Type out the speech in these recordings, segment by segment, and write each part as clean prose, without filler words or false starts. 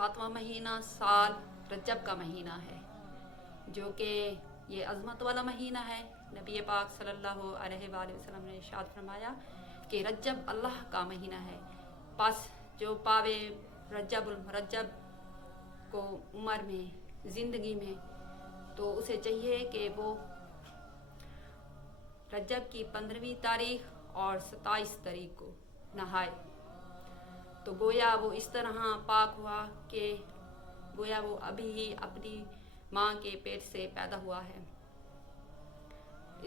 7واں مہینہ سال رجب کا مہینہ ہے، جو کہ یہ عظمت والا مہینہ ہے۔ نبی پاک صلی اللہ علیہ وآلہ وسلم نے ارشاد فرمایا کہ رجب اللہ کا مہینہ ہے، پس جو پاوے رجب المرجب کو عمر میں، زندگی میں، تو اسے چاہیے کہ وہ رجب کی 15ویں تاریخ اور 27 تاریخ کو نہائے، تو گویا وہ اس طرح پاک ہوا کہ گویا وہ ابھی ہی اپنی ماں کے پیٹ سے پیدا ہوا ہے۔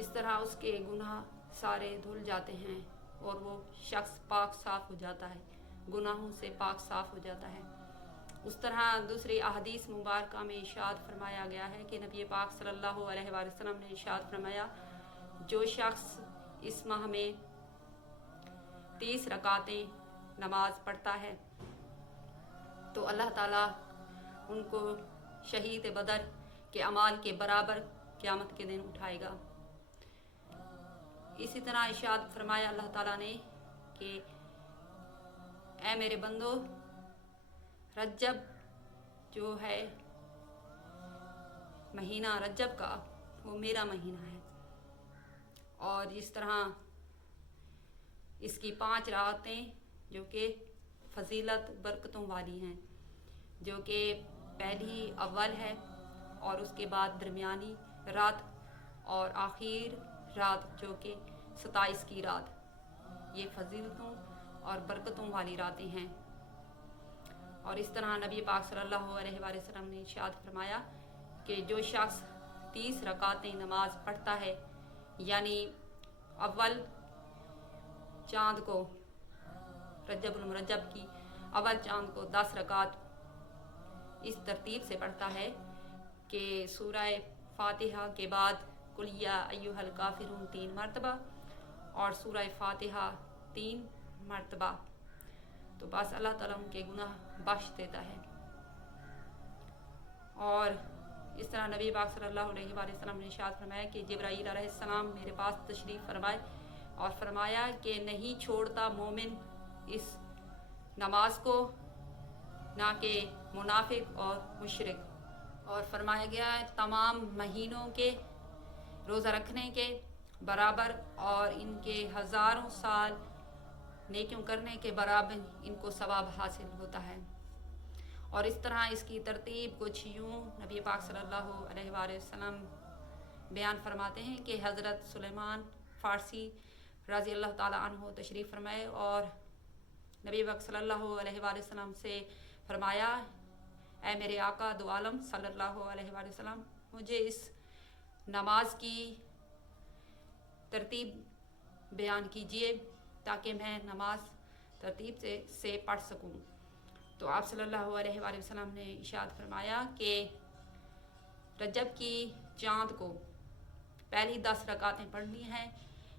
اس طرح اس کے گناہ سارے دھل جاتے ہیں اور وہ شخص پاک صاف ہو جاتا ہے، گناہوں سے پاک صاف ہو جاتا ہے۔ اس طرح دوسری احادیث مبارکہ میں ارشاد فرمایا گیا ہے کہ نبی پاک صلی اللہ علیہ وآلہ وسلم نے ارشاد فرمایا، جو شخص اس ماہ میں 30 رکعتیں نماز پڑھتا ہے تو اللہ تعالیٰ ان کو شہید بدر کے اعمال کے برابر قیامت کے دن اٹھائے گا۔ اسی طرح ارشاد فرمایا اللہ تعالیٰ نے کہ اے میرے بندو، رجب جو ہے مہینہ رجب کا، وہ میرا مہینہ ہے، اور اس طرح اس کی 5 راتیں جو کہ فضیلت برکتوں والی ہیں، جو کہ پہلی اول ہے اور اس کے بعد درمیانی رات اور آخر رات جو کہ 27 کی رات، یہ فضیلتوں اور برکتوں والی راتیں ہیں۔ اور اس طرح نبی پاک صلی اللہ علیہ وآلہ وسلم نے ارشاد فرمایا کہ جو شخص 30 رکعتیں نماز پڑھتا ہے، یعنی اول چاند کو، رجب المرجب کی اول چاند کو 10 رکعت اس ترتیب سے پڑھتا ہے کہ سورہ فاتحہ کے بعد قل یا ایھا الکافرون 3 مرتبہ اور سورہ فاتحہ 3 مرتبہ، تو بس اللہ تعالیٰ ان کے گناہ بخش دیتا ہے۔ اور اس طرح نبی پاک صلی اللہ علیہ وآلہ وسلم نے ارشاد فرمایا کہ جبرائیل علیہ السلام میرے پاس تشریف فرمائے اور فرمایا کہ نہیں چھوڑتا مومن اس نماز کو، نہ کہ منافق اور مشرک، اور فرمایا گیا ہے تمام مہینوں کے روزہ رکھنے کے برابر اور ان کے 1000 سال نیکیوں کرنے کے برابر ان کو ثواب حاصل ہوتا ہے۔ اور اس طرح اس کی ترتیب کچھ یوں نبی پاک صلی اللہ علیہ وآلہ وسلم بیان فرماتے ہیں کہ حضرت سلیمان فارسی رضی اللہ تعالیٰ عنہ تشریف فرمائے اور نبی پاک صلی اللہ علیہ وآلہ وسلم سے فرمایا، اے میرے آقا دو عالم صلی اللہ علیہ وآلہ وسلم، مجھے اس نماز کی ترتیب بیان کیجئے تاکہ میں نماز ترتیب سے پڑھ سکوں۔ تو آپ صلی اللہ علیہ وآلہ وسلم نے ارشاد فرمایا کہ رجب کی چاند کو پہلی 10 رکعتیں پڑھنی ہیں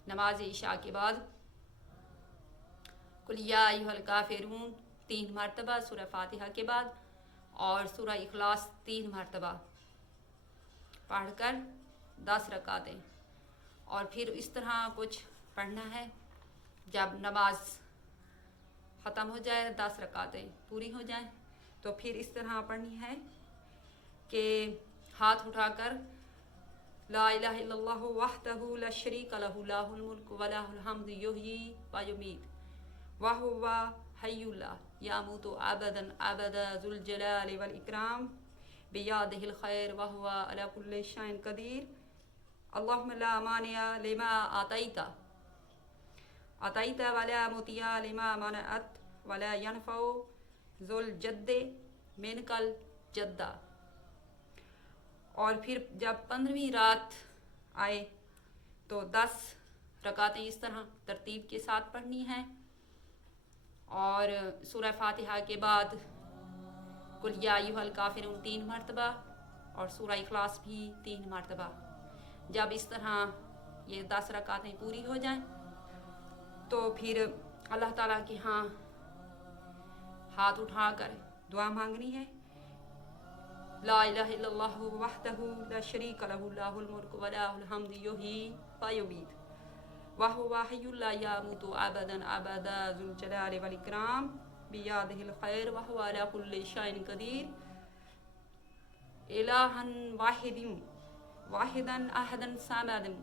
نماز عشاء کے بعد، قل یا ایھا الکافرون 3 مرتبہ سورہ فاتحہ کے بعد، اور سورہ اخلاص 3 مرتبہ پڑھ کر 10 رکعتیں، اور پھر اس طرح کچھ پڑھنا ہے جب نماز ختم ہو جائے، 10 رکعتیں پوری ہو جائیں، تو پھر اس طرح پڑھنی ہے کہ ہاتھ اٹھا کر لا الہ الا اللہ وحدہ لا شریک لہ لہ الملک ولہ الحمد یحیی و یمیت وہو حی لا یموت ابدا ابدا ذو الجلال والاکرام بیدہ الخیر وہو علی کل شیء قدیر اللہم لا مانع لما اعطیت ولا معطی لما منعت ولا ینفع ذو الجد منک الجد۔ اور پھر جب 15ویں رات آئے تو 10 رکعتیں اس طرح ترتیب کے ساتھ پڑھنی ہیں، اور سورہ فاتحہ کے بعد قل یا ایھا الکافرون 3 مرتبہ اور سورہ اخلاص بھی 3 مرتبہ۔ جب اس طرح یہ 10 رکعتیں پوری ہو جائیں تو پھر اللہ تعالیٰ کے ہاں ہاتھ اٹھا کر دعا مانگنی ہے، لا الہ الا اللہ وحدہ لا شریک لہ لہ الملک ولہ الحمد یحیی و یمیت وہو حی لا یموت ابدا ابدا ذو الجلال والاکرام बियादिहिल खैर व हुवा अला कुल्लि शैइन कदीर इलाहन वाहिदन अहदन सामदन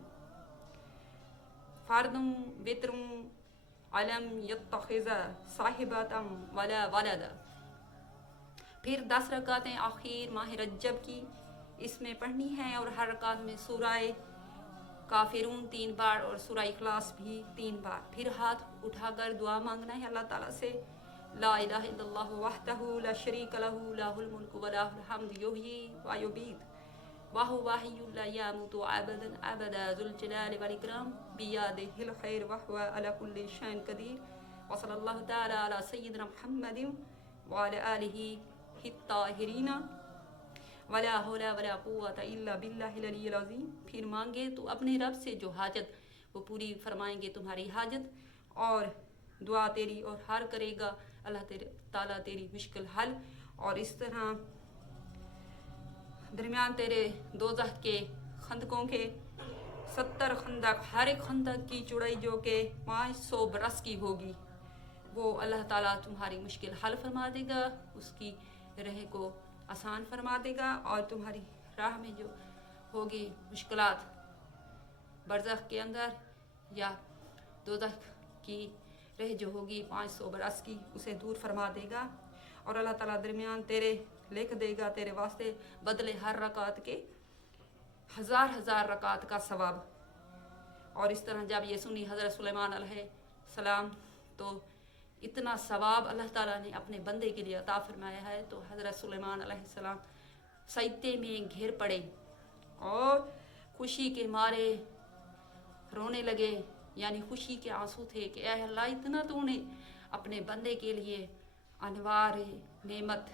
फर्दुम वित्रुम अलम यत्तखिज़ साहिबतम वला वलदा। फिर 10 रकातें आखिर माह रज्जब की इसमें पढ़नी है और हर रकात में सूरह काफिरून 3 बार और सूरह इखलास भी 3 बार। फिर हाथ उठाकर दुआ मांगना है अल्लाह ताला से, ला इलाहा इल्लल्लाहु वहदहु ला शरीक लहु लहुल मुल्कु व लहुल हम्दु युहयी व युमीत व हुवा हय्युन ला यमूतु अबदन अबदा ज़ुल जलाली वल इकराम बियदिहिल खैर व हुवा अला कुल्लि शैइन कदीर व सल्लल्लाहु तआला अला सय्यिदिना मुहम्मदिन व अला आलिहि हित्ताहिरीना वला हौला वला कुव्वता इल्ला बिल्लाहिल अलिय्यिल अज़ीम। फिर मांगे तो अपने रब से जो हाजत वो पूरी फरमाएंगे तुम्हारी हाजत, और दुआ तेरी और हार करेगा अल्लाह ताला तेरी मुश्किल हल। और इस तरह दरमियान तेरे दोज़ख के खंदकों के 70 खंदक, हर एक खंदक की चौड़ाई जो कि 500 बरस की होगी, वो अल्लाह ताला तुम्हारी मुश्किल हल फरमा देगा, उसकी राह को आसान फरमा देगा। और तुम्हारी राह में जो होगी मुश्किलात बरज़ख के अंदर या दोज़ख की राह जो होगी 500 बरस की, उसे दूर फरमा देगा। और अल्लाह ताला दरमियान तेरे लिख देगा तेरे वास्ते बदले हर रकात के 1000 रकात का सवाब। और इस तरह जब ये सुनी हज़रत सुलेमान अलैहिस्सलाम तो इतना सवाब अल्लाह ताला ने अपने बंदे के लिए अता फरमाया है। तो हज़रत सुलेमान अलैहिस्सलाम सजदे में घिर पड़े और खुशी के मारे रोने लगे, यानी खुशी के आंसू थे कि ऐ अल्लाह इतना तूने अपने बंदे के लिए अनवार नेमत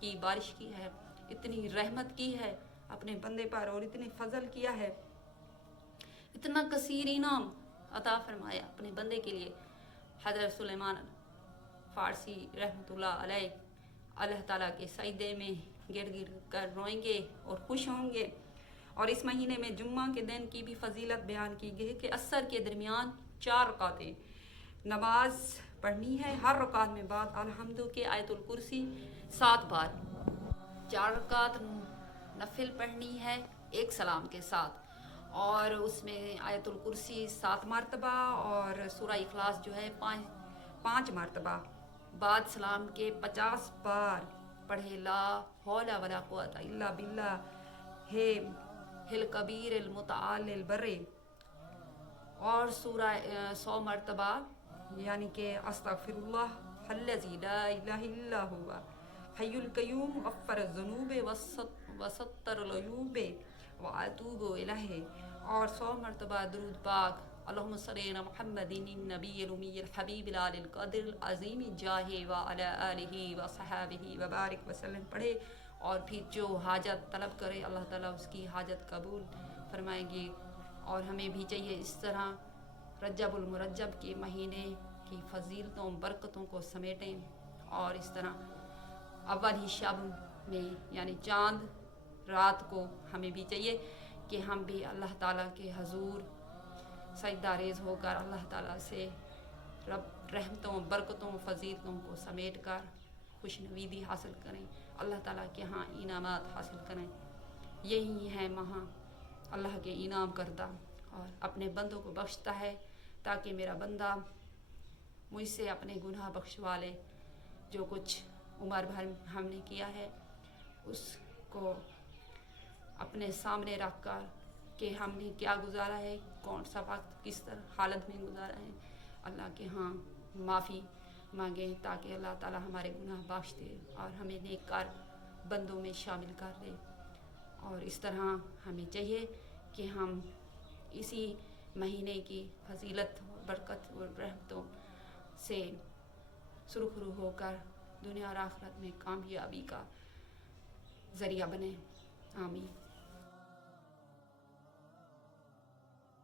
की बारिश की है, इतनी रहमत की है अपने बंदे पर और इतनी फजल किया है, इतना कसीर इनाम अता फरमाया अपने बंदे के लिए। हज़रत सुलेमान फ़ारसी रहमतुल्लाह अलैह अल्लाह ताला के सजदे में गिर गिर कर रोएंगे और खुश होंगे। और इस महीने में जुम्मा के दिन की भी फजीलत बयान की गई कि असर के दरमियान 4 रकातें नमाज पढ़नी है, हर रकात में बाद अलहम्दु के आयतुल कुर्सी 7 बार, 4 रकात नफिल पढ़नी है एक सलाम के साथ, और उसमें आयतुल कुर्सी 7 मरतबा और सूरह इखलास जो है 5 मरतबा, बाद सलाम के 50 बार पढ़े ला हौला वला कुव्वता इल्ला बिल्लाह हे हिल कबीर अल मुतआल अल बर्रे, और सूरह 100 मरतबा यानी कि अस्तगफिरुल्लाह अल्लज़ी ला इलाहा इल्ला हुवा हय्युल क़य्यूम गफ़्फ़ार ज़ुनूब वसत्तर अयूब व अतूबु इलैहि, और 100 मरतबा दुरूद पाक अल्लाहुम्मा सल्ली अला मुहम्मदिन नबिय्यिल उम्मिय्यिल हबीबिल आलिल क़द्रिल अज़ीम जाहि व अला आलिहि व सहाबिहि व बारिक वसल्लम पढ़े। और फिर जो हाजत तलब करे अल्लाह ताला उसकी हाजत कबूल फरमाएंगे। और हमें भी चाहिए इस तरह रज्जबुल मुरज्जब के महीने की फजीलतों बरकतों को समेटें, और इस तरह अव्वल ही शब में यानी चांद रात को हमें भी चाहिए कि हम भी अल्लाह ताला के हजूर सजदा रेज़ होकर अल्लाह ताला से रब रहमतों बरकतों फजीलतों को समेट कर खुशनवीदी हासिल करें, अल्लाह ताला के यहाँ इनामात हासिल करें। यही है महा अल्लाह के इनाम करता और अपने बंदों को बख्शता है, ताकि मेरा बंदा मुझसे अपने गुनाह बख्शवा ले। जो कुछ उम्र भर हमने किया है उसको अपने सामने रख कर कि हमने क्या गुजारा है, कौन सा वक्त किस तरह हालत में गुजारा है, अल्लाह के यहाँ माफ़ी मांगें, ताकि अल्लाह ताला हमारे गुनाह बख्श दे और हमें नेककार बंदों में शामिल कर ले। और इस तरह हमें चाहिए कि हम इसी महीने की फजीलत बरकत और रहमतों से सुरखरू होकर दुनिया और आखिरत में कामयाबी का ज़रिया बने। आमीन।